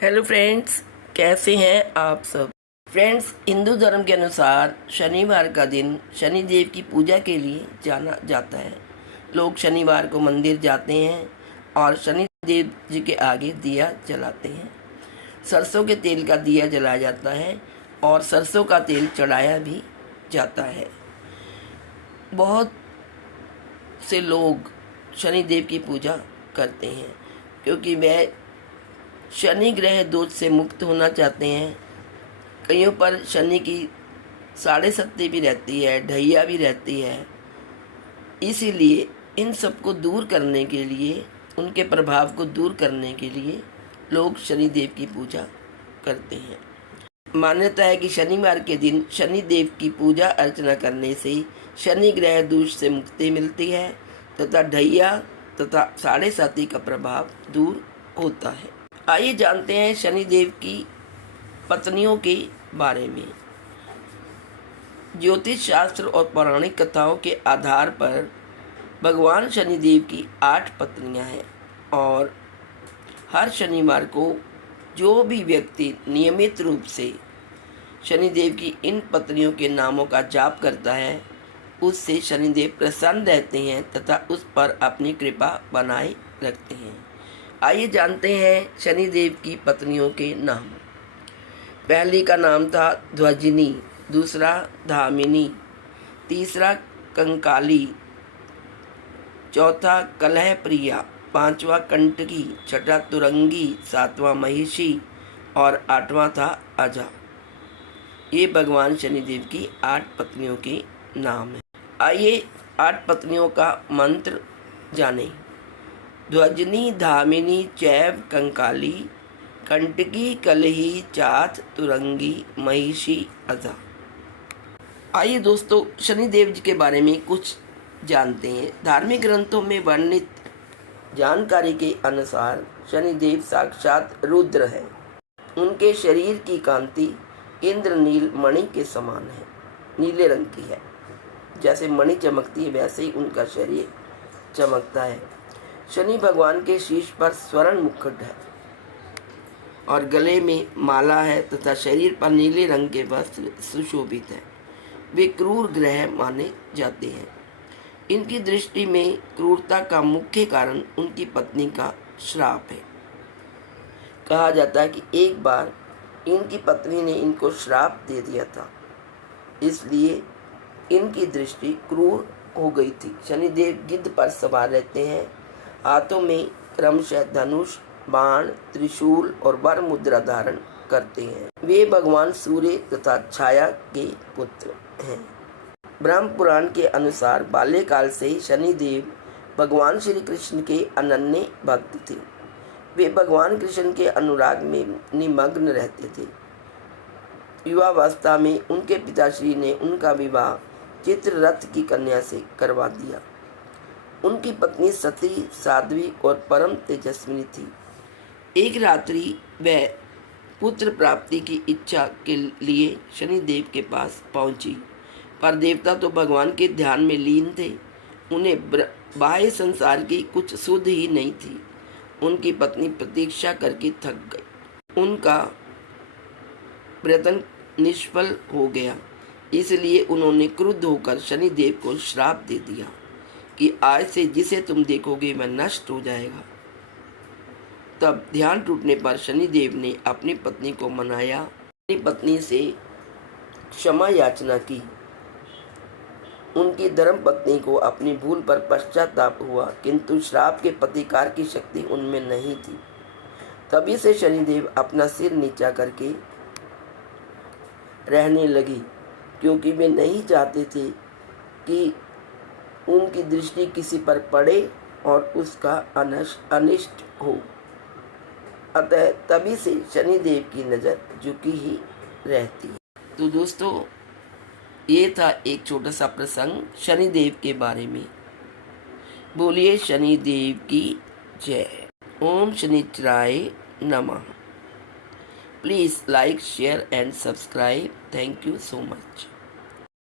Hello friends, कैसे हैं आप सब। फ्रेंड्स, हिंदू धर्म के अनुसार शनिवार का दिन शनिदेव की पूजा के लिए जाना जाता है। लोग शनिवार को मंदिर जाते हैं और शनिदेव जी के आगे दिया जलाते हैं। सरसों के तेल का दिया जलाया जाता है और सरसों का तेल चढ़ाया भी जाता है। बहुत से लोग शनिदेव की पूजा करते हैं क्योंकि वह शनि ग्रह दोष से मुक्त होना चाहते हैं। कईयों पर शनि की साढ़े सत्ती भी रहती है, ढैया भी रहती है। इसीलिए इन सब को दूर करने के लिए, उनके प्रभाव को दूर करने के लिए लोग शनिदेव की पूजा करते हैं। मान्यता है कि शनिवार के दिन शनिदेव की पूजा अर्चना करने से शनि ग्रह दोष से मुक्ति मिलती है तथा ढैया तथा साढ़े साती का प्रभाव दूर होता है। आइए जानते हैं शनिदेव की पत्नियों के बारे में। ज्योतिष शास्त्र और पौराणिक कथाओं के आधार पर भगवान शनिदेव की 8 पत्नियां हैं और हर शनिवार को जो भी व्यक्ति नियमित रूप से शनिदेव की इन पत्नियों के नामों का जाप करता है उससे शनिदेव प्रसन्न रहते हैं तथा उस पर अपनी कृपा बनाए रखते हैं। आइए जानते हैं शनिदेव की पत्नियों के नाम। पहली का नाम था ध्वजिनी, दूसरा धामिनी, तीसरा कंकाली, चौथा कलह प्रिया, पांचवा कंटकी, छठा तुरंगी, सातवां महिषी और 8वां था अजा। ये भगवान शनिदेव की 8 पत्नियों के नाम हैं। आइए 8 पत्नियों का मंत्र जानें। ध्वजनी धामिनी चैव कंकाली, कंटकी कलही चाथ तुरंगी महिषी अजा। आइए दोस्तों, शनिदेव जी के बारे में कुछ जानते हैं। धार्मिक ग्रंथों में वर्णित जानकारी के अनुसार शनिदेव साक्षात रुद्र है। उनके शरीर की कांति इंद्रनील मणि के समान है, नीले रंग की है। जैसे मणि चमकती है वैसे ही उनका शरीर चमकता है। शनि भगवान के शीश पर स्वर्ण मुकुट है और गले में माला है तथा शरीर पर नीले रंग के वस्त्र सुशोभित है। वे क्रूर ग्रह माने जाते हैं। इनकी दृष्टि में क्रूरता का मुख्य कारण उनकी पत्नी का श्राप है। कहा जाता है कि एक बार इनकी पत्नी ने इनको श्राप दे दिया था, इसलिए इनकी दृष्टि क्रूर हो गई थी। शनिदेव गिद्ध पर सवार रहते हैं। हाथों में क्रमशः धनुष, बाण, त्रिशूल और वर मुद्रा धारण करते हैं। वे भगवान सूर्य तथा छाया के पुत्र हैं। ब्रह्म पुराण के अनुसार बाल्यकाल से ही शनिदेव भगवान श्री कृष्ण के अनन्य भक्त थे। वे भगवान कृष्ण के अनुराग में निमग्न रहते थे। युवावस्था में उनके पिताश्री ने उनका विवाह चित्ररथ की कन्या से करवा दिया। उनकी पत्नी सती, साध्वी और परम तेजस्विनी थी। एक रात्रि वह पुत्र प्राप्ति की इच्छा के लिए शनिदेव के पास पहुंची, पर देवता तो भगवान के ध्यान में लीन थे। उन्हें बाह्य संसार की कुछ सुध ही नहीं थी। उनकी पत्नी प्रतीक्षा करके थक गई। उनका प्रयत्न निष्फल हो गया, इसलिए उन्होंने क्रुद्ध होकर शनिदेव को श्राप दे दिया कि आज से जिसे तुम देखोगे वह नष्ट हो जाएगा। तब ध्यान टूटने पर शनिदेव ने अपनी पत्नी को मनाया। अपनी पत्नी से क्षमा याचना की। उनकी धर्म पत्नी को अपनी भूल पर पश्चाताप हुआ, किंतु श्राप के प्रतिकार की शक्ति उनमें नहीं थी। तभी से शनिदेव अपना सिर नीचा करके रहने लगी, क्योंकि वे नहीं चाहते थे कि उनकी दृष्टि किसी पर पड़े और उसका अनिष्ट हो। अतः तभी से शनिदेव की नज़र झुकी ही रहती है। तो दोस्तों, ये था एक छोटा सा प्रसंग शनिदेव के बारे में। बोलिए शनिदेव की जय। ओम शनिचराय नमः। Please like, share and subscribe. Thank you so much.